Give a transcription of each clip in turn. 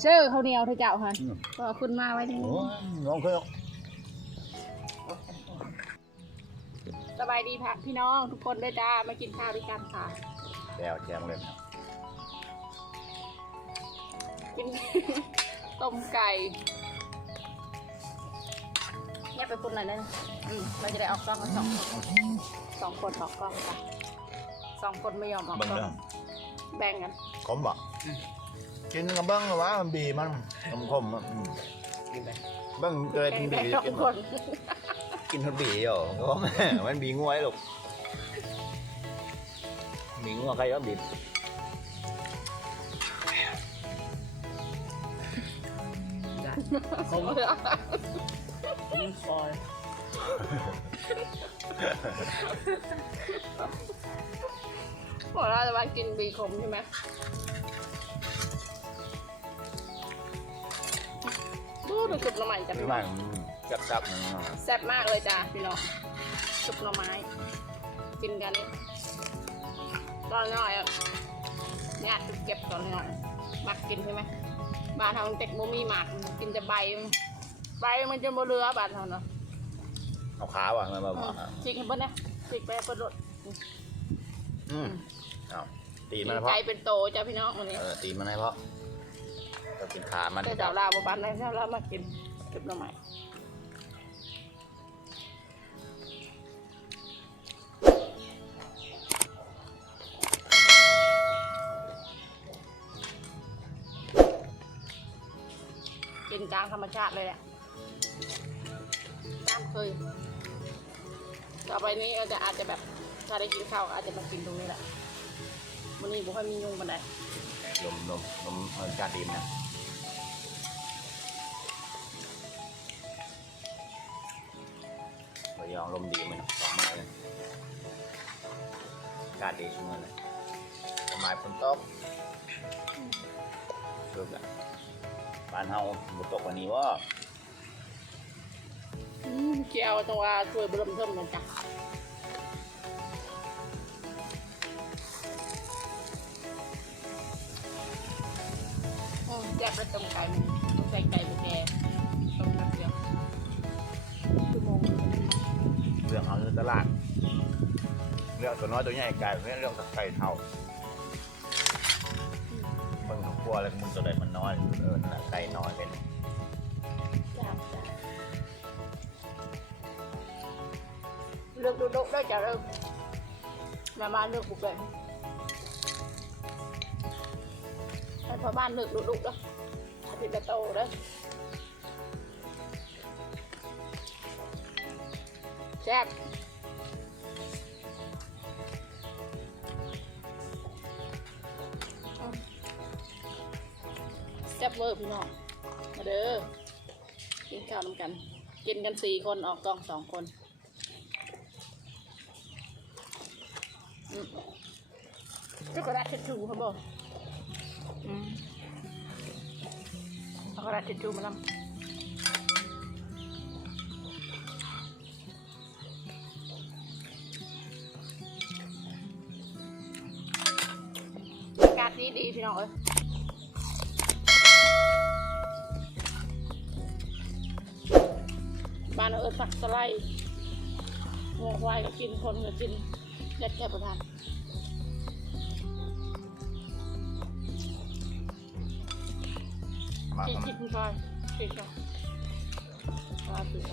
เชื่อเขาวเหนียวเธอเจ้าหันก็เอาขึ้นมาไว้นี่โอ้ยน้องเคยเอาสบายดีค่ะพี่น้องทุกคนด้วยจ้ามากินข้าวด้วยกันค่ะแล้วแจงเลยนะกิน ต้มไก่เนี่ยไปคนไหนอยนะอืมเราจะได้ออกกล้องกันสองคนสองคนออกกล้องค่ะสองคนไม่ยอมออกเบิ้งกล้อเรื่องงแบ่งกันขมบ่ กินกับเบิ้งเหรอวะมันบีมันขมขมๆอะอืมกินไปเบิ้งเกิดแบ่งบีแบ่งสองกินคนกินทนบีเหรอก็แม่มันบีงวยลูกบีงัวใครก็บีบได้คมคมซอยบอกเราจะมากินบีขมใช่ไหม ดูดูสุดละใหม่จ้ะหรือพี่น้ไม่องจับจับๆหนึ่งแซ่บมากเลยจ้ะพี่น้องซุปหน่อไม้กินกันตอนน้อยอะเนี่ยเก็บตอนน้อยมักกินใช่ไหมบ้านทำเต็กโมมีหมากกินจะใบมันใบมันจะโมเรือบ้านเราเนาะเอาขาว่ะมันมาบอกอะจิกให้เบิ้ลนะจิกไปเบิ้ลรถอืมเอาตีมันกิให้นเพราะไก่เป็นโตจ้ะพี่น้องวันนี้ เออตีมันให้เพราะ เรากินขามันแต่สาวลาวบ้านได้สาวลาวมากินเก็บหน่อไม้กินกลางธรรมชาติเลยแหละตามเคยต่อไปนี้เราจะอาจจะแบบถ้าได้กินข้าวอาจจะมากินตรงนี้แหละวันนี้บุค่อยมียุงปันได ลมลมลมมันการดีนะระ องลมดีมันสองไม้เลยอากาศดีช่วงนั้นเลยสมัยฝนตกคือแบบบ้านเฮาฝนตกวันนี้ว่าเจียวจัวช่วยเบิ่มเทิมกันจ้ะอืมแยกไปต้มไก่ใส่ไก่บุแก ตลาด เรื่องตัวน้อยตัวใหญ่ไก่เรื่องเรื่องไก่เท่าเบิ่งกครัวอะไรมันตัวใดมันน้อยเออนั่นแหละไก่น้อยเป็นจ้าจ้าเลือกดูดุได้จ้ะเริ่มแม่บ้านเลือกบุกเลยให้พ่อบ้านเลือกดูดุเด้ออาทิตย์ละโตเด้อแซ่บ เวอร์พี่น้อง มาเด้อ กินข้าวน้ำกัน กินกันสี่คนออกกองสองคนอืมก็กระดาษทิชชู่เขาบอกอืมเอากระดาษทิชชู่มานำอากาศดีดีพี่น้องเอ้ย บ้านเราเอิญผักสไลด์งัวควายก็กินคนก็กินเล็ดแค่ประทานมากินทำกินคุณพลอยกินกันปลาตื่น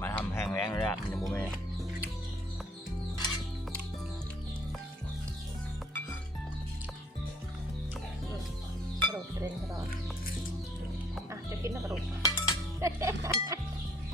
มาทำแห้งแรงเลยอะมันจะบุเม่กระโดดกระเด็นกระโดดอะจะกินแล้วกระโดด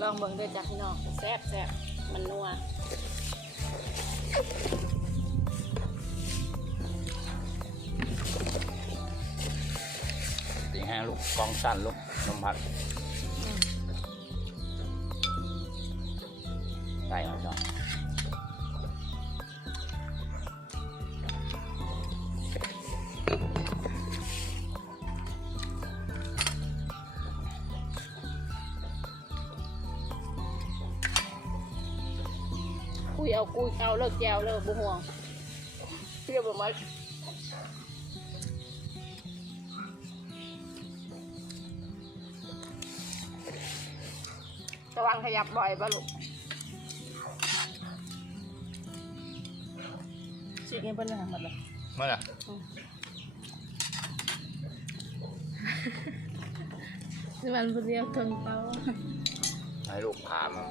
ลองเบิ่งด้วยจ้ะพี่น้องแซ่บแซ่บมันนัวตีห้งลูกกองสั้นลูกนมพัด คุยเอาคุยเอาเลิกแจวเลิกบุห่วงเรียบร้อยระวังขยับบ่อยป่ะลูกสิ่งนี้เป็นยังไงหมดเลยเมื่อไหร่มันเรียวถึงเป้าให้ลูกพามา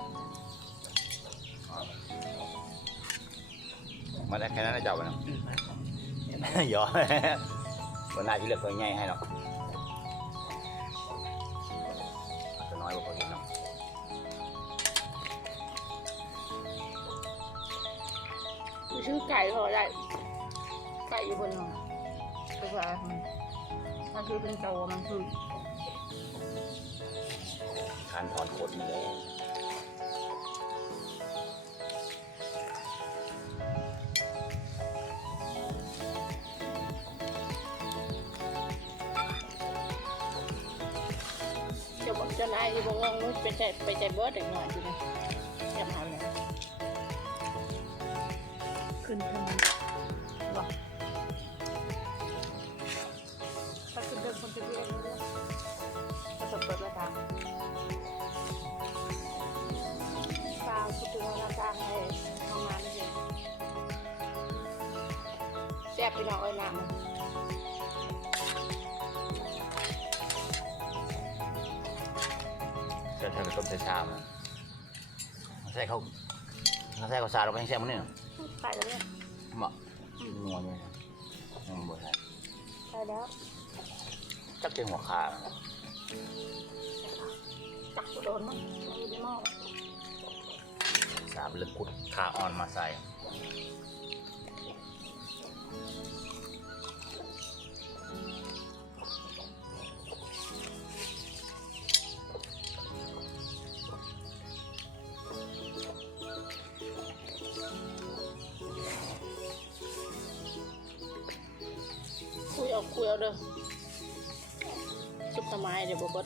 มาได้แค่นั้นนะเจ้าไปนะหยอกวันหน้าที่เลือกตัวใหญ่ให้หรอกอาจจะน้อยกว่าคนอื่นเนาะชื่อไก่พอได้ไก่อยู่บนนอนไปว่ามันถ้าคือเป็นโตมันคือทานถอนขนมาเลย จะบอกเจะนายอยู่บงงนู้นไปใจไปใจเบิร์ดหน่อยอยู่นะแค่มาแล้วขึ้นทำไมบอกถ้าขึ้นเดินคนจะเรียกเรื่อยถ้าจะเปิดรายการฟาวคุถึงรายการให้ทำงานไม่เสร็จแซ่บพี่น้องเอ้ยน้ำ มันจะทำเป็นต้มใส่ชามอะใส่เขาใส่เขาวสารเราไปให้แซ่บมันนี่เนาะใส่แล้วเนี่ยเหมาะนัวเลยนะอืมบ่ใช่ใส่แล้วจักเจ้าหัวขามันนะจักโดนมั้งอยู่ในหม้อสามเลือกขุดขาอ่อนมาใส่ อบคุยเอาเด้อซุปตะไม้เดี๋ยวบเบด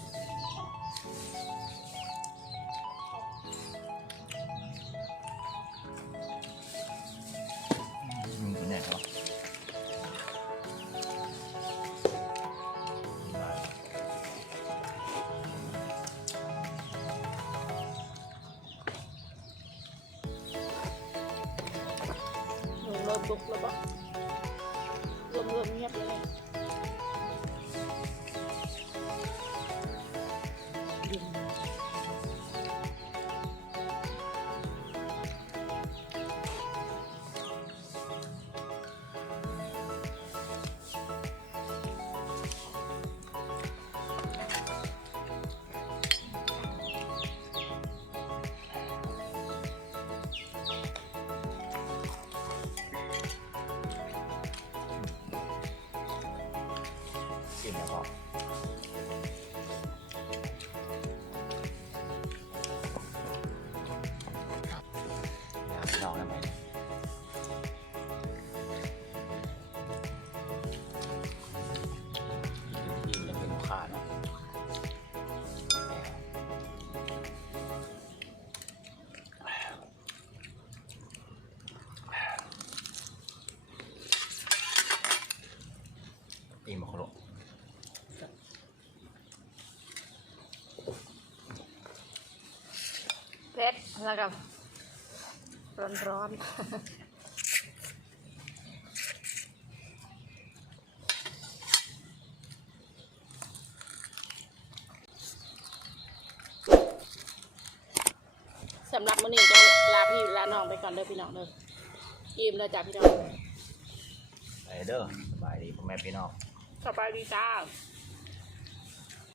กินแล้วก็อยากลองได้ไหมยินจะเป็นขาเนะอิ่มมาโคโรเผ็ดแล้วก็ร้อนร้อนสำหรับมื้อนี้ก็ลาพี่ลาน้องไปก่อนเด้อพี่น้องเด้ออิ่มแล้วจ้ะพี่น้องไปเด้อสบายดีพ่อแม่พี่น้องสบายดีจ้าส